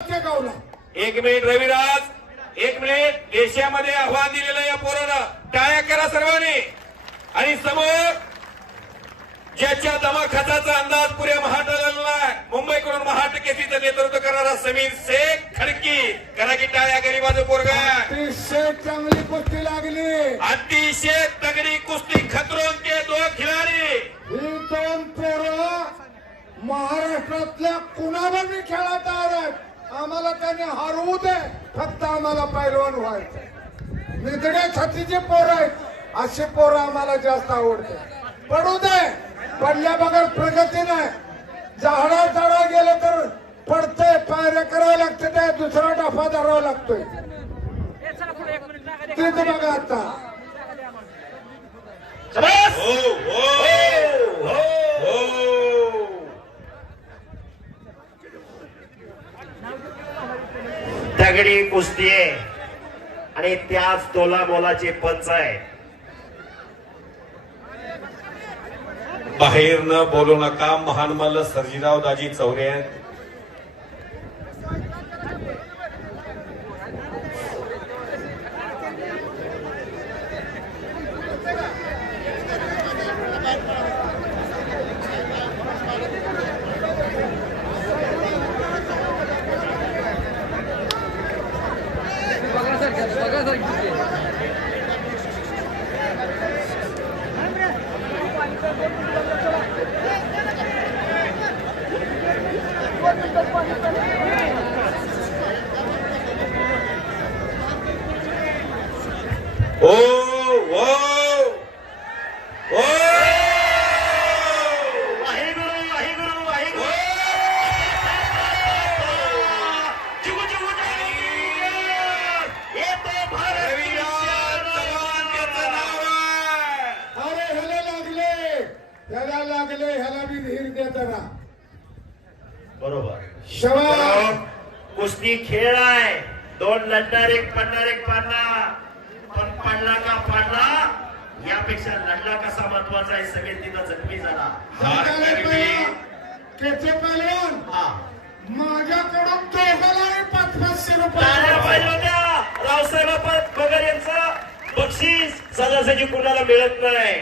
गावला। एक मिनिट रविराज, एक मिनिट। देशामध्ये आव्हान दिलेलं या पोराला टाळ्या करा सर्वांनी। आणि समोर ज्याच्या दमाखताचा अंदाज पुऱ्या महाराष्ट्राला मुंबईकडून महाटकेसीचं नेतृत्व करणारा समीर शेख खडकी, करा की टाळ्या गरीबाचं पोरगा। अतिशय चांगली कुस्ती लागली, अतिशय तगड़ी कुस्ती, खतरों के दो खिलाड़ी। ही दोन पोरं महाराष्ट्रातल्या कुणाला बी खेळा तयार आहेत। आम्हाला त्यांनी हरवू दे, फक्त आम्हाला पैलवान व्हायचं। निधड्या छातीचे पोरं आहेत, असे पोरं आम्हाला जास्त आवडते। पडू दे, पडल्या बगर प्रगती नाही। झाडा गेलं तर पडतंय, पायऱ्या करावं लागतं, त्या दुसरा डाफा धरावा लागतोय। ते बघा आता हो हो हो हो। तगडी कुस्ती आहे आणि त्याच तोला मोलाचे पंच आहे। बाहेर न बोलू नका, महान मल्ल सर्जीराव दाजी चौरे। ओ ओ ओ वाहेगुरु वाहेगुरु वाहेगुरु। जुगु जुगु येतो भारत रविराज चव्हाण याचं नाव आहे। अरे ह्याला लागले ह्याला बी धीर दे जरा। बरोबर। शवा कुस्ती खेळ आहे, दोन लढणार, एक पडणार, एक पाडणार। पण पडला का पाडला यापेक्षा लढला कसा महत्वाचा आहे। सगळे तिथं जखमी झाला। त्याचे पैलवान हा माझ्याकडून दोघाला 500 रुपये टाळ्या पाहिजे होत्या। रावसाहेब बगर यांचं बक्षीस सहजासहजी कुणाला मिळत नाही।